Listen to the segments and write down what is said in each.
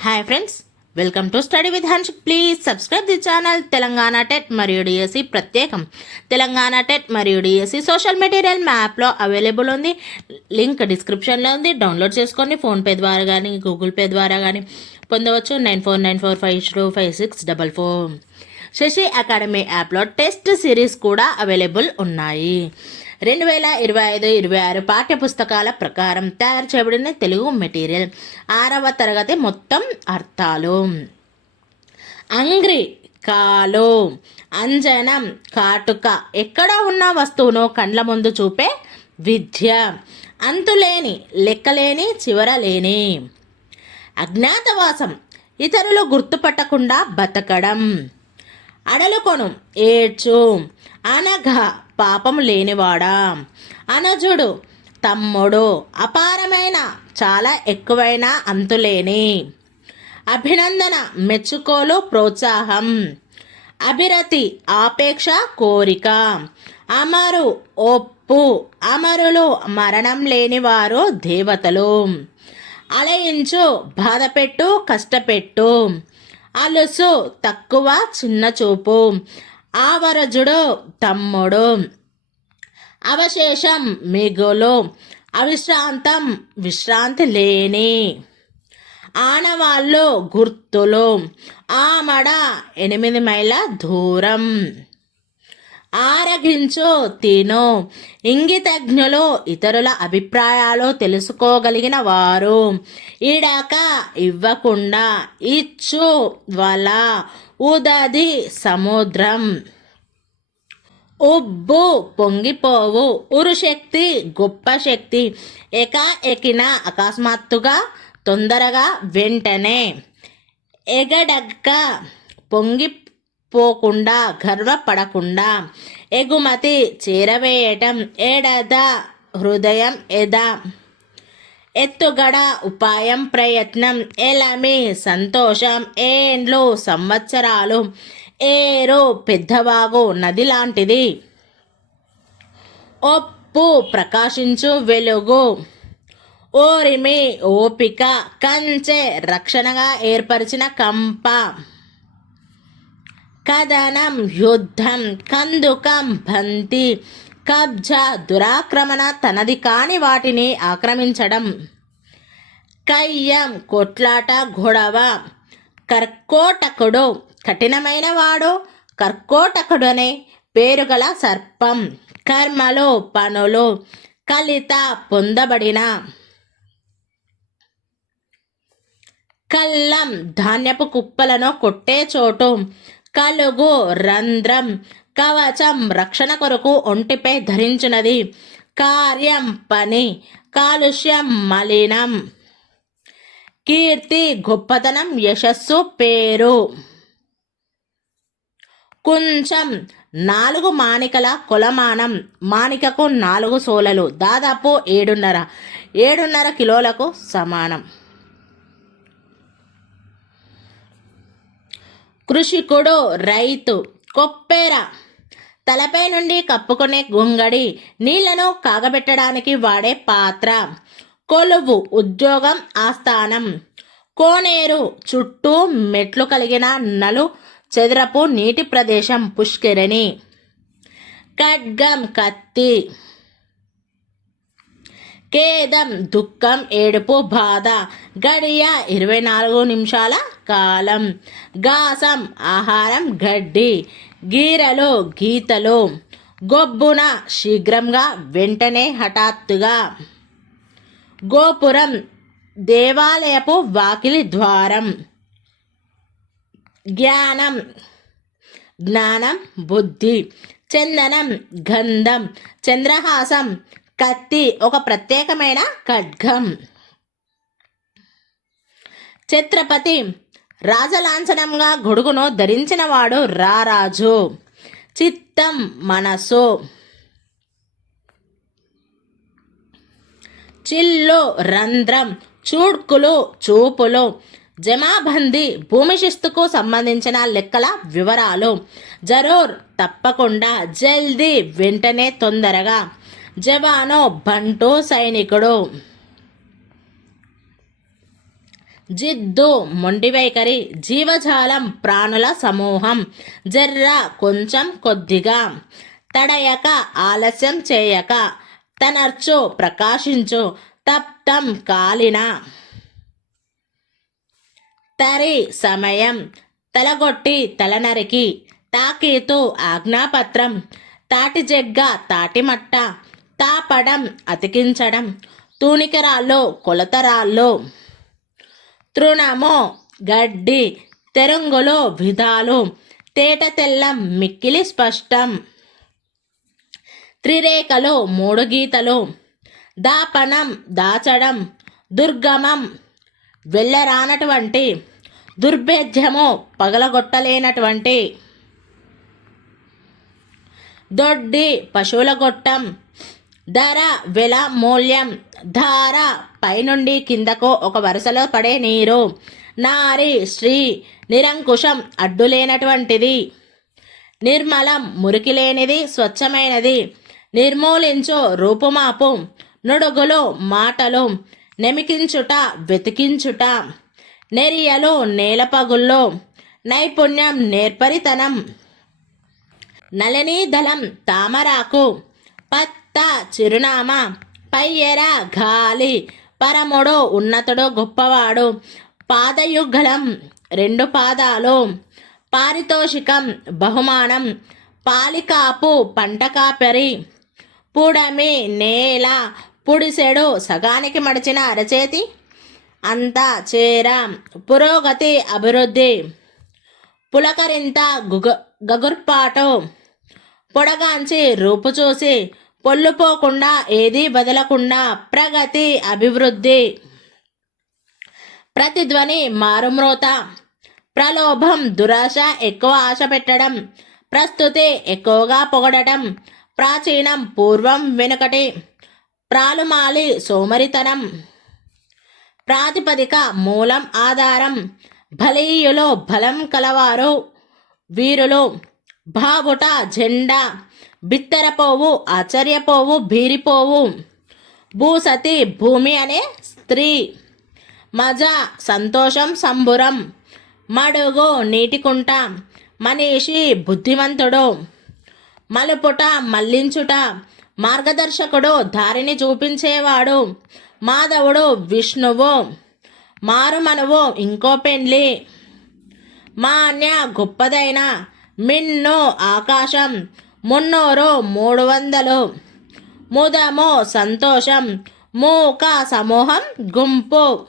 Hi friends welcome to study with Hans please subscribe the channel Telangana TET మరియు DSC ప్రత్యేకం Telangana TET మరియు DSC social material మ్యాప్లో available ఉంది link డిస్క్రిప్షన్లో ఉంది డౌన్లోడ్ చేసుకొని ఫోన్పే ద్వారా కానీ గూగుల్ పే ద్వారా కానీ పొందవచ్చు nine four nine four five two five six double four Shashi academy యాప్లో టెస్ట్ సిరీస్ కూడా అవైలబుల్ ఉన్నాయి రెండు వేల ఇరవై ఐదు ఇరవై ఆరు పాఠ్య పుస్తకాల ప్రకారం తయారు చేయబడిన తెలుగు మెటీరియల్. ఆరవ తరగతి మొత్తం అర్థాలు. అంగ్రి కాలు అంజనం కాటుక. ఎక్కడ ఉన్న వస్తువును కండ్ల ముందు చూపే విద్య. అంతులేని లెక్కలేని చివరలేని. అజ్ఞాతవాసం. ఇతరులు గుర్తుపట్టకుండా బతకడం. అడలుకొను ఏడ్చు. అనఘ పాపం లేనివాడా? అనజుడు తమ్ముడు అపారమైన చాలా ఎక్కువైన అంతులేని. అభినందన మెచ్చుకోలు ప్రోత్సాహం. అభిరతి ఆపేక్ష కోరిక. అమరు ఒప్పు. అమరులు మరణం లేనివారు దేవతలు. అలయించు బాధపెట్టు కష్టపెట్టు. అలుసు తక్కువ చిన్న చూపు ఆవరజుడు తమ్ముడు. అవశేషం మిగులు అవిశ్రాంతం విశ్రాంతి లేని ఆనవాళ్ళు గుర్తులు. ఆమడ ఎనిమిది మైళ్ళ దూరం. ఆరగించు తిను. ఇంగితజ్ఞులు ఇతరుల అభిప్రాయాలు తెలుసుకోగలిగిన వారు. ఇడక ఇవ్వకుండా ఇచ్చు వల ఉదది సముద్రం. ఉబ్బు పొంగిపోవు. ఉరుశక్తి గొప్ప శక్తి. ఎక ఎకిన అకస్మాత్తుగా తొందరగా వెంటనే. ఎగడక్క పొంగిపోకుండా గర్వపడకుండా. ఎగుమతి చేరవేయటం ఎడద హృదయం ఎద. ఎత్తుగడ ఉపాయం ప్రయత్నం. ఎలమి సంతోషం. ఏండ్లు సంవత్సరాలు. ఏరో పెద్దవాగు నది లాంటిది ఒప్పు ప్రకాశించు వెలుగు. ఓరిమి ఓపిక కంచె రక్షణగా ఏర్పరిచిన కంప. కథనం యుద్ధం కందుకం బంతి కబ్జా దురాక్రమణ తనది కాని వాటిని ఆక్రమించడం. కయ్యం కొట్లాట గొడవ కర్కోటకుడు కఠినమైన వాడు కర్కోటకుడనే పేరు గల సర్పం కర్మలు పనులు కలిత పొందబడిన. కల్లం ధాన్యపు కుప్పలను కొట్టే చోటు కలుగు రంధ్రం కవచం రక్షణ కొరకు ఒంటిపై ధరించినది. కార్యం పని కాలుష్యం మలినం. కీర్తి గొప్పతనం యశస్సు పేరు. కొంచెం నాలుగు మానికల కొలమానం మానికకు నాలుగు సోలలు దాదాపు ఏడున్నర ఏడున్నర కిలోలకు సమానం. కృషికుడు రైతు కొప్పెర తలపై నుండి కప్పుకునే గుంగడి నీళ్ళను కాగబెట్టడానికి వాడే పాత్ర. కొలువు ఉద్యోగం ఆస్థానం. కోనేరు చుట్టూ మెట్లు కలిగిన నలు చదరపు నీటి ప్రదేశం పుష్కరిణి. ఖడ్గం కత్తి. ఖేదం దుఃఖం ఏడుపు బాధ. గడియ ఇరవై నాలుగు నిమిషాల కాలం. గాసం ఆహారం గడ్డి. గీరలు గీతలు. గొబ్బున శీఘ్రంగా వెంటనే హఠాత్తుగా. గోపురం దేవాలయపు వాకిలి ద్వారం. జ్ఞానం. జ్ఞానం బుద్ధి. చందనం గంధం. చంద్రహాసం కత్తి. ఒక ప్రత్యేకమైన ఖడ్గం. ఛత్రపతి. రాజలాంఛనంగా గొడుగును ధరించినవాడు రారాజు. చిత్తం మనసు. చిల్లు రంధ్రం. చూడ్కులు చూపులు. జమాబందీ భూమి శిస్తుకు సంబంధించిన లెక్కల వివరాలు. జరూర్ తప్పకుండా జల్దీ వెంటనే తొందరగా. జవానో బంటూ సైనికుడు. జిద్దు మొండివైఖరి జీవజాలం ప్రాణుల సమూహం. జర్ర కొంచెం కొద్దిగా. తడయక ఆలస్యం చేయక. తనర్చు ప్రకాశించు. తప్తం కాలిన తరి సమయం. తలగొట్టి తలనరికి. తాకీతు ఆజ్ఞాపత్రం. తాటిజెగ్గ తాటిమట్ట తాపడం అతికించడం. తూనికరాళ్ళు కొలతరాళ్ళు. తృణము గడ్డి. తెరంగులు విధాలు. తేట తెల్లం మిక్కిలి స్పష్టం. త్రిరేఖలు మూడు గీతలు. దాపనం దాచడం దుర్గమం. వెళ్ళరానటువంటి దుర్భేద్యము పగలగొట్టలేనటువంటి దొడ్డి పశువుల గొట్టం ధర వెల మూల్యం ధార పైనుండి కిందకు ఒక వరుసలో పడే నీరు నారి శ్రీ నిరంకుశం అడ్డులేనటువంటిది నిర్మలం మురికి లేనిది స్వచ్ఛమైనది నిర్మూలించు రూపుమాపు నుడుగులు మాటలు నెమికించుట వెతికించుట. నెరియలు నేలపగుల్లో నైపుణ్యం నేర్పరితనం. నళనీదళం తామరాకు పత్త చిరునామా పయ్యెర గాలి పరముడు ఉన్నతుడు గొప్పవాడు. పాదయుగలం రెండు పాదాలు పారితోషికం బహుమానం పాలికాపు పంట కాపరి. పుడమి నేల పుడిసెడు సగానికి మడిచిన అరచేతి అంతా చేర. పురోగతి అభివృద్ధి. పులకరింత గుగ గగుర్పాటు. పొడగాంచి రూపు చూసి పొల్లుపోకుండా ఏదీ బదలకుండా ప్రగతి అభివృద్ధి. ప్రతిధ్వని మారుమ్రోత. ప్రలోభం దురాశ ఎక్కువ ఆశ పెట్టడం. ప్రస్తుతి ఎక్కువగా పొగడటం. ప్రాచీనం పూర్వం వెనుకటి. ప్రాలుమాలి సోమరితనం. ప్రాతిపదిక మూలం ఆధారం. బలీయులో బలం కలవారు. వీరులు బావుట జెండా. బిత్తరపోవు ఆశ్చర్యపోవు బీరిపోవు. భూసతి భూమి అనే స్త్రీ. మజ సంతోషం సంబురం. మడుగు నీటికుంట. మనీషి బుద్ధిమంతుడు. మలుపుట మళ్ళించుట. మార్గదర్శకుడు దారిని చూపించేవాడు మాధవుడు విష్ణువు మారుమనువు ఇంకో పెండ్లి. మాన్య గొప్పదైన మిన్ను ఆకాశం మున్నూరు మూడు వందలు. ముదము సంతోషం మూక సమూహం గుంపు.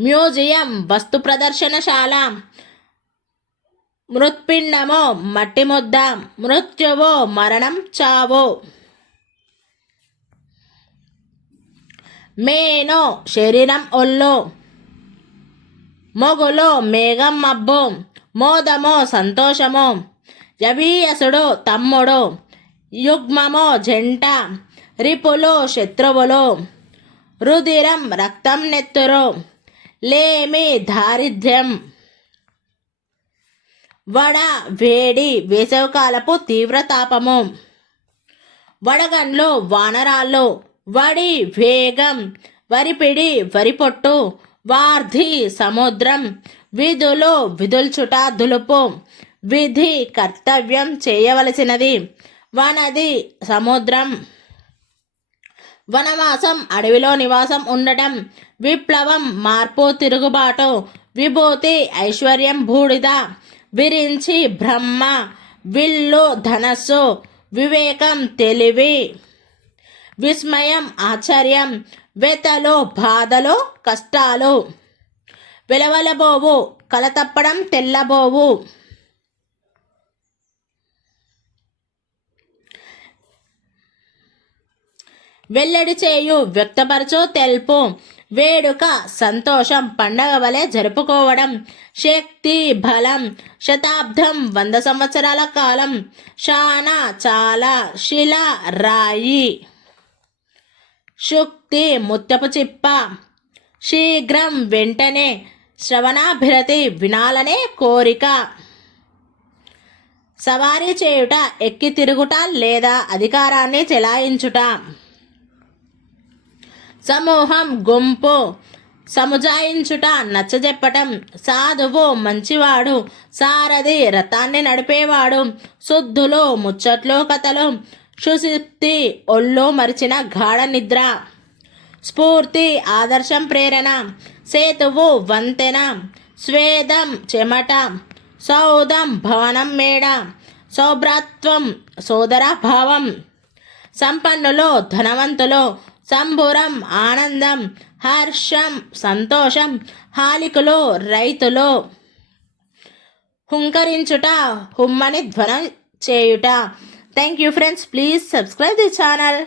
మ్యూజియం వస్తు ప్రదర్శనశాల మృత్పిండము మట్టి ముద్ద మృత్యువో మరణం చావు. మేనో శరీరం ఒల్లో మొగులు మేఘం మబ్బు మోదము సంతోషము యవీయసుడు తమ్ముడు యుగ్మము జంట రిపులు శత్రువులు రుధిరం రక్తం నెత్తురు లేమి దారిద్ర్యం వడ వేడి వేసవికాలపు తీవ్రతాపము. వడగండ్లు వానరాళ్ళు వడి వేగం వరిపిడి వరిపొట్టు వార్ధి సముద్రం విధులు విధుల్చుట దులుపు. విధి కర్తవ్యం చేయవలసినది. వనది సముద్రం. వనవాసం అడవిలో నివాసం ఉండటం. విప్లవం మార్పు తిరుగుబాటు. విభూతి ఐశ్వర్యం బూడిద. విరించి బ్రహ్మ విల్లు ధనస్సు వివేకం తెలివి విస్మయం ఆశ్చర్యం వెతలు బాధలు కష్టాలు. వెలవలబోవు కలతప్పడం తెల్లబోవు. వెల్లడి చేయు వ్యక్తపరచు తెలుపు. వేడుక సంతోషం పండగ వలె జరుపుకోవడం శక్తి బలం శతాబ్దం వంద సంవత్సరాల కాలం శానా చాలా శిల రాయి. శుక్తి ముత్తపు చిప్ప. శీఘ్రం వెంటనే శ్రవణాభిరతి వినాలనే కోరిక. సవారీ చేయుట ఎక్కి తిరుగుట లేదా అధికారాన్ని చెలాయించుట. సమూహం గుంపు. సముజాయించుట నచ్చజెప్పటం సాధువు మంచివాడు. సారథి రథాన్ని నడిపేవాడు. శుద్ధులు ముచ్చట్లు కథలు. సుశుప్తి ఒళ్ళు మరిచిన గాఢ నిద్ర. స్ఫూర్తి ఆదర్శం ప్రేరణ. సేతువు వంతెన. స్వేదం చెమట. సౌదం భవనం మేడ. సౌభ్రాత్వం సోదర భావం. సంపన్నులు ధనవంతులు. సంబురం ఆనందం హర్షం సంతోషం హాలికులు రైతులు. హుంకరించుట హుమ్మని ధ్వనం చేయుట. Thank you friends please subscribe the channel